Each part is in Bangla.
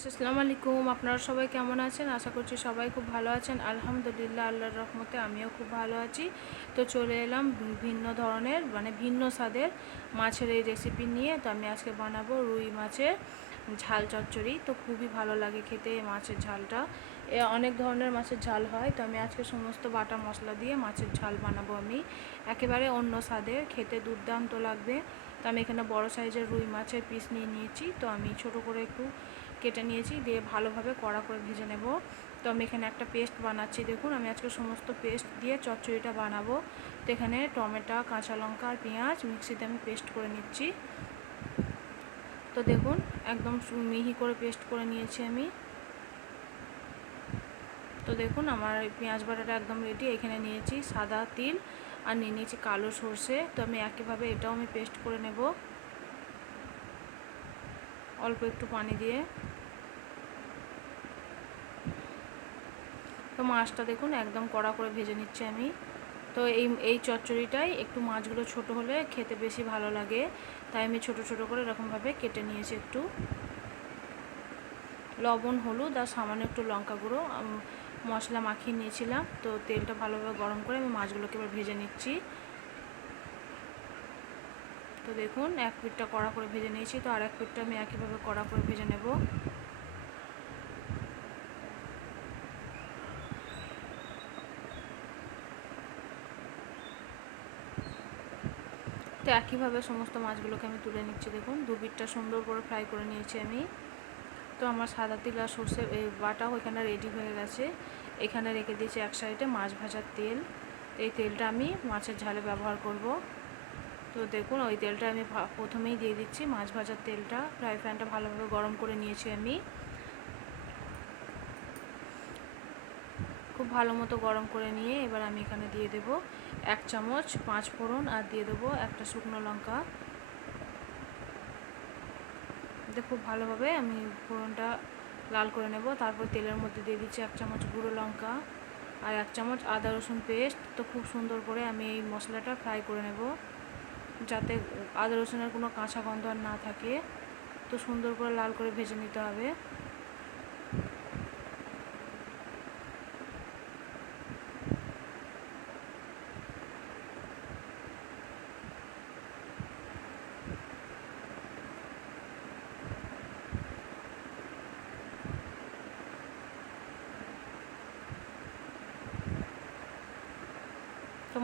গাইস আসসালামু আলাইকুম। আপনারা সবাই কেমন আছেন? আশা করছি সবাই খুব ভালো আছেন। আলহামদুলিল্লাহ, আল্লাহর রহমতে আমিও খুব ভালো আছি। তো চলে এলাম ভিন্ন ধরনের মানে ভিন্ন স্বাদের মাছের এই রেসিপি নিয়ে। তো আমি আজকে বানাবো রুই মাছের ঝাল চচ্চড়ি। তো খুবই ভালো লাগে খেতে এই মাছের ঝালটা। এ অনেক ধরনের মাছের ঝাল হয়। তো আমি আজকে সমস্ত বাটা মশলা দিয়ে মাছের ঝাল বানাবো আমি। একেবারে অন্য স্বাদের, খেতে দুর্দান্ত লাগবে। তো আমি এখানে বড় সাইজের রুই মাছের পিস নিয়ে নিয়েছি। তো আমি ছোট করে একটু কেটে নিয়েছি, দিয়ে ভালোভাবে কড়া করে ভেজে নেব। তো আমি এখানে একটা পেস্ট বানাচ্ছি, দেখুন আমি আজকে সমস্ত পেস্ট দিয়ে চচ্চড়িটা বানাবো। তো এখানে টমেটো, কাঁচা লঙ্কা আর পেঁয়াজ মিক্সিতে আমি পেস্ট করে নিচ্ছি। তো দেখুন একদম মিহি করে পেস্ট করে নিয়েছি আমি। তো দেখুন আমার পেঁয়াজ বাটাটা একদম রেডি এখানে নিয়েছি সাদা তিল আর নিয়ে নিয়েছি কালো সর্ষে। তো আমি একইভাবে এটাও আমি পেস্ট করে নেব। অল্প একটু পানি দিয়ে। তো মাছটা দেখুন, একদম কড়া করে ভেজে নিচ্ছি আমি। তো এই এই চচ্চড়িটাই একটু মাছগুলো ছোট হলে খেতে বেশি ভালো লাগে। তাই আমি ছোট ছোট করে এরকমভাবে কেটে নিয়েছি একটু। লবণ, হলুদ আর সামান্য একটু লঙ্কা গুঁড়ো মশলা মাখিয়ে নিয়েছিলাম। তো তেলটা ভালোভাবে গরম করে আমি মাছগুলোকে এবার ভেজে নিচ্ছি। তো দেখুন, এক পিঠটা কড়া করে ভেজে নিয়েছি। তো আর এক পিঠটা আমি একইভাবে কড়া করে ভেজে নেব। একইভাবে সমস্ত মাছগুলোকে আমি তুলে নিচ্ছি, দেখুন। দু পিঠটা সুন্দর করে ফ্রাই করে নিয়েছি আমি। তো আমার সাদা তিল আর সর্ষে বাটাও এখানে রেডি হয়ে গেছে। এখানে রেখে দিয়েছি এক সাইডে মাছ ভাজার তেল। এই তেলটা আমি মাছের ঝালে ব্যবহার করব। তো দেখুন, ওই তেলটা আমি প্রথমেই দিয়ে দিচ্ছি মাছ ভাজার তেলটা। ফ্রাই প্যানটা ভালোভাবে গরম করে নিয়েছি আমি। খুব ভালো মতো গরম করে নিয়ে এবার আমি এখানে দিয়ে দেব। এক চামচ, পাঁচ ফোড়ন আর দিয়ে দেবো একটা শুকনো লঙ্কা। দিয়ে খুব ভালোভাবে আমি ফোড়নটা লাল করে নেব। তারপর তেলের মধ্যে দিয়ে দিচ্ছি এক চামচ গুঁড়ো লঙ্কা আর এক চামচ আদা রসুন পেস্ট। তো খুব সুন্দর করে আমি এই মশলাটা ফ্রাই করে নেব যাতে আদা রসুনের কোনো কাঁচা গন্ধ আর না থাকে। তো সুন্দর করে লাল করে ভেজে নিতে হবে।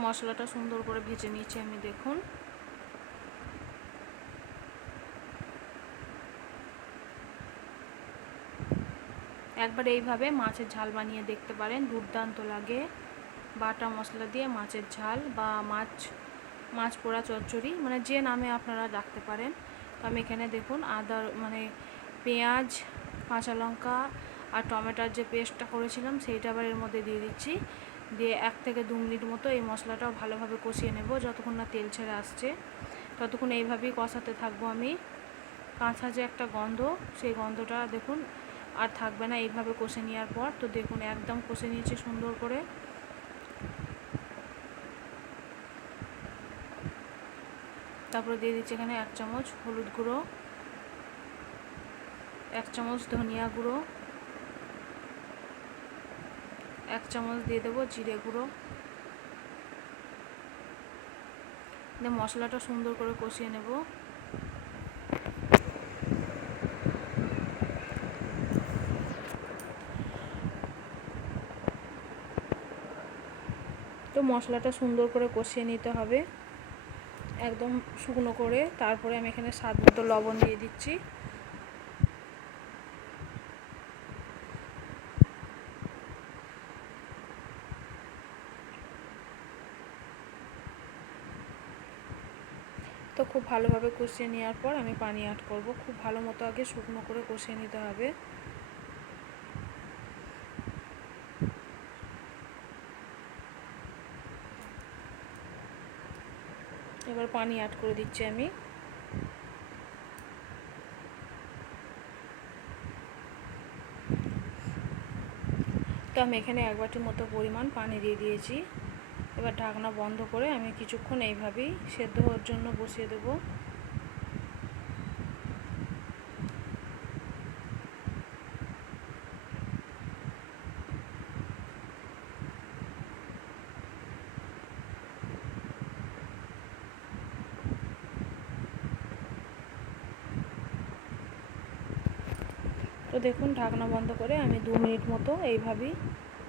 মশলাটা সুন্দর করে ভেজে নিয়েছি আমি, দেখুন। একবার এইভাবে মাছের ঝাল বানিয়ে দেখতে পারেন, দুর্দান্ত লাগে। বাটা মশলা দিয়ে মাছের ঝাল বা মাছ মাছ পোড়া চচ্চড়ি মানে যে নামে আপনারা ডাকতে পারেন। আমি এখানে দেখুন, আদা মানে পেঁয়াজ, কাঁচা লঙ্কা আর টমেটোর যে পেস্টটা করেছিলাম, সেইটা আবার এর মধ্যে দিয়ে দিচ্ছি। দিয়ে এক থেকে দু মিনিট মতো এই মশলাটাও ভালোভাবে কষিয়ে নেব যতক্ষণ না তেল ছেড়ে আসছে। ততক্ষণ এইভাবেই কষাতে থাকব আমি। কাঁচা যে একটা গন্ধ, সেই গন্ধটা দেখুন আর থাকবে না এইভাবে কষে নেওয়ার পর। তো দেখুন একদম কষে নিয়েছি সুন্দর করে। তারপরে দিয়ে দিচ্ছি এখানে এক চামচ হলুদ গুঁড়ো, এক চামচ ধনিয়া গুঁড়ো এক চামচ দিয়ে দেবো জিরে গুঁড়ো। দিয়ে মশলাটা সুন্দর করে কষিয়ে নেব। তো মশলাটা সুন্দর করে কষিয়ে নিতে হবে। একদম শুকনো করে। তারপরে আমি এখানে স্বাদ মতো লবণ দিয়ে দিচ্ছি। ভালোভাবে কষিয়ে নেওয়ার পর আমি পানি অ্যাড করব। খুব ভালো মতো আগে শুকনো করে কষিয়ে নিতে হবে। এবার পানি অ্যাড করে দিচ্ছি আমি। তো আমি এখানে এক বাটির মতো পরিমাণ পানি দিয়ে দিয়েছি। এবার ঢাকনা বন্ধ করে আমি কিছুক্ষণ এইভাবেই সেদ্ধ হওয়ার জন্য বসিয়ে দেবো। তো দেখুন, ঢাকনা বন্ধ করে আমি দু মিনিট মতো এইভাবেই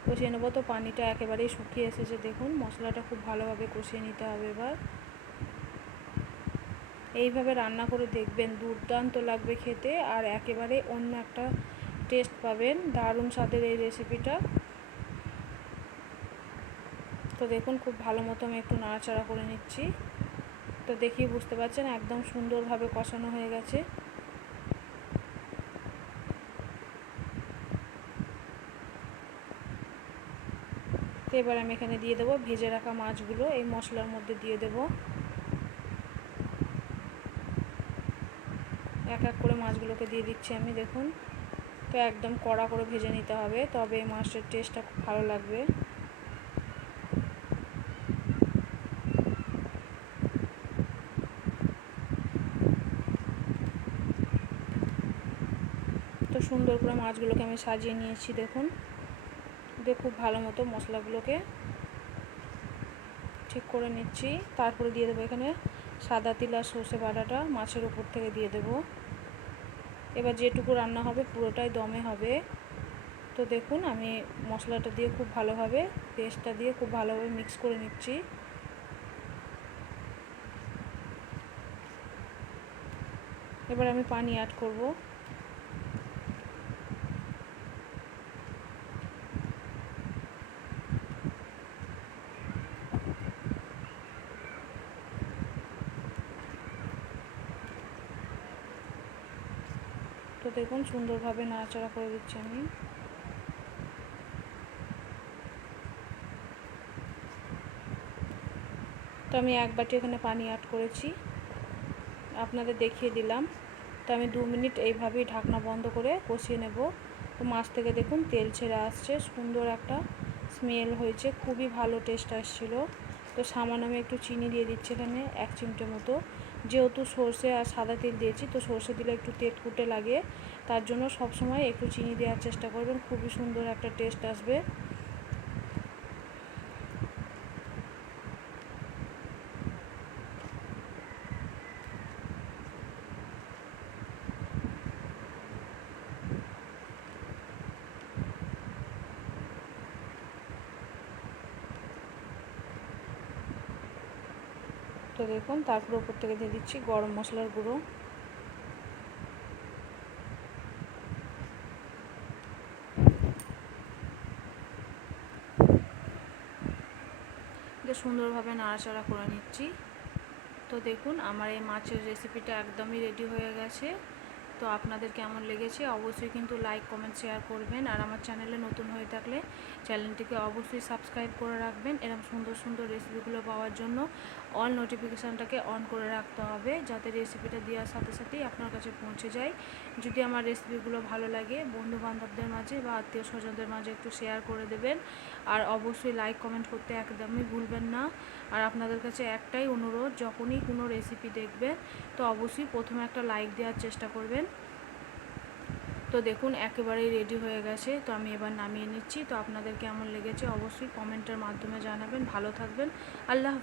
কষিয়ে নেব। তো পানিটা একেবারেই শুকিয়ে এসেছে। দেখুন, মশলাটা খুব ভালোভাবে কষিয়ে নিতে হবে এবার। এইভাবে রান্না করে দেখবেন, দুর্দান্ত লাগবে খেতে। আর একেবারে অন্য একটা টেস্ট পাবেন। দারুণ স্বাদের এই রেসিপিটা তো দেখুন, খুব ভালো মতো আমি একটু নাড়াচাড়া করে নিচ্ছি। তো দেখি, বুঝতে পারছেন? একদম সুন্দরভাবে কষানো হয়ে গেছে। তো এবার আমি এখানে দিয়ে দেবো ভেজে রাখা মাছগুলো, এই মশলার মধ্যে দিয়ে দেব। এক এক করে মাছগুলোকে দিয়ে দিচ্ছি আমি, দেখুন। তো একদম কড়া করে ভেজে নিতে হবে, তবে এই মাছের টেস্টটা খুব ভালো লাগবে। তো সুন্দর করে মাছগুলোকে আমি সাজিয়ে নিয়েছি, দেখুন। দিয়ে খুব ভালো মতো মশলাগুলোকে ঠিক করে নিচ্ছি। তারপরে দিয়ে দেবো এখানে সাদা তিল আর সর্ষে বাটাটা মাছের উপর থেকে দিয়ে দেবো। এবার যেটুকু রান্না হবে পুরোটাই দমে হবে। তো দেখুন, আমি মশলাটা দিয়ে খুব ভালোভাবে, পেস্টটা দিয়ে খুব ভালোভাবে মিক্স করে নিচ্ছি। এবার আমি পানি অ্যাড করব। তো দেখুন, সুন্দরভাবে নাড়াচাড়া করে দিচ্ছি আমি। তো আমি এক বাটি এখানে পানি অ্যাড করেছি। আপনাদের দেখিয়ে দিলাম। তো আমি দু মিনিট এইভাবেই ঢাকনা বন্ধ করে কষিয়ে নেব। তো মাছ থেকে দেখুন, তেল ছেড়ে আসছে। সুন্দর একটা স্মেল হয়েছে। খুবই ভালো টেস্ট আসছিল। তো সামান্য আমি একটু চিনি দিয়ে দিচ্ছি এখানে, এক চিমটে মতো। যেহেতু সর্ষে আর সাদা তেল দিয়েছি, তো সর্ষে দিলে একটু তেল কুটে লাগে। তার জন্য সবসময় একটু চিনি দেওয়ার চেষ্টা করবেন, খুবই সুন্দর একটা টেস্ট আসবে। তো দেখুন, তারপর ওপর থেকে দিয়ে দিচ্ছি গরম মশলার গুঁড়ো। সুন্দরভাবে নাড়াচাড়া করে নিচ্ছি। তো দেখুন, আমার এই মাছের রেসিপিটা একদমই রেডি হয়ে গেছে। তো আপনাদের কেমন লেগেছে অবশ্যই কিন্তু লাইক কমেন্ট শেয়ার করবেন। আর আমার চ্যানেলে নতুন হয়ে থাকলে চ্যানেলটিকে অবশ্যই সাবস্ক্রাইব করে রাখবেন। এরকম সুন্দর সুন্দর রেসিপিগুলো পাওয়ার জন্য অল নোটিফিকেশানটাকে অন করে রাখতে হবে যাতে রেসিপিটা দেওয়ার সাথে সাথেই আপনার কাছে পৌঁছে যায়। যদি আমার রেসিপিগুলো ভালো লাগে বন্ধু বান্ধবদের মাঝে বা আত্মীয় স্বজনদের মাঝে একটু শেয়ার করে দেবেন। আর অবশ্যই লাইক কমেন্ট করতে একদমই ভুলবেন না। আর আপনাদের কাছে একটাই অনুরোধ, যখনই কোনো রেসিপি দেখবেন, তো অবশ্যই প্রথমে একটা লাইক দেওয়ার চেষ্টা করবেন। তো দেখুন, একেবারেই রেডি হয়ে গেছে। তো আমি এবার নামিয়ে নিচ্ছি। তো আপনাদের কেমন লেগেছে অবশ্যই কমেন্টের মাধ্যমে জানাবেন। ভালো থাকবেন। আল্লাহ